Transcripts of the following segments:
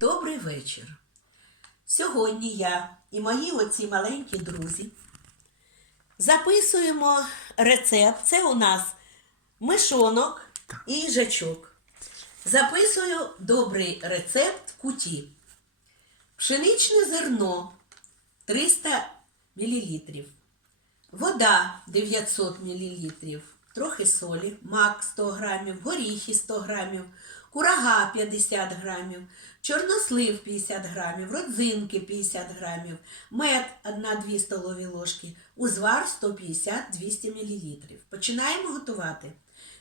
Добрий вечір. Сьогодні я і мої оці маленькі друзі записуємо рецепт. Це у нас мишонок і їжачок. Записую добрий рецепт куті. Пшеничне зерно 300 мл. Вода 900 мл, трохи солі, мак 100 грамів, горіхи 100 грамів, курага 50 грамів, чорнослив 50 грамів, родзинки 50 грамів, мед 1-2 столові ложки, узвар 150-200 мл. Починаємо готувати.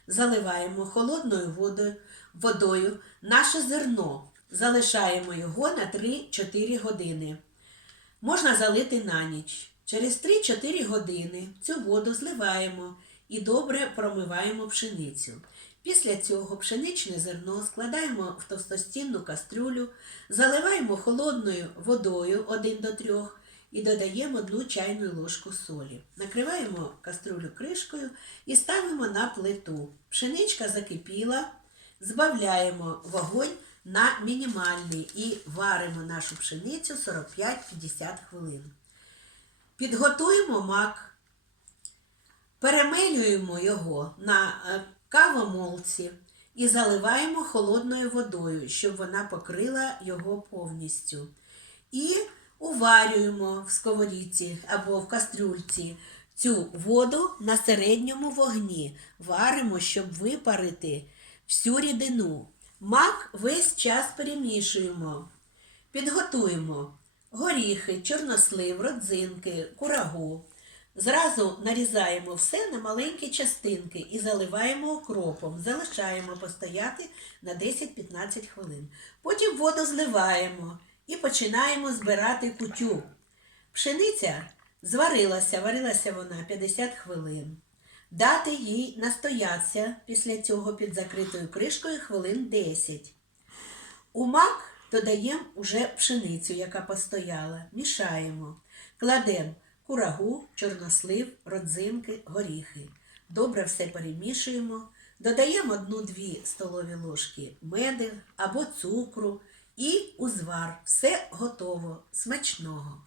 Заливаємо холодною водою, водою наше зерно. Залишаємо його на 3-4 години. Можна залити на ніч. Через 3-4 години цю воду зливаємо і добре промиваємо пшеницю. Після цього пшеничне зерно складаємо в товстостінну кастрюлю, заливаємо холодною водою 1 до 3 і додаємо 1 чайну ложку солі. Накриваємо кастрюлю кришкою і ставимо на плиту. Пшеничка закипіла, збавляємо вогонь на мінімальний і варимо нашу пшеницю 45-50 хвилин. Підготуємо мак, перемелюємо його на е, кавомолці і заливаємо холодною водою, щоб вона покрила його повністю. І уварюємо в сковорідці або в кастрюльці цю воду на середньому вогні. Варимо, щоб випарити всю рідину. Мак весь час перемішуємо. Підготуємо горіхи, чорнослив, родзинки, курагу. Зразу нарізаємо все на маленькі частинки і заливаємо окропом. Залишаємо постояти на 10-15 хвилин. Потім воду зливаємо і починаємо збирати кутю. Пшениця зварилася, варилася вона 50 хвилин. Дати їй настоятися після цього під закритою кришкою хвилин 10. У мак додаємо уже пшеницю, яка постояла, мішаємо, кладемо курагу, чорнослив, родзинки, горіхи. Добре все перемішуємо, додаємо 1-2 столові ложки меди або цукру і узвар. Все готово, смачного.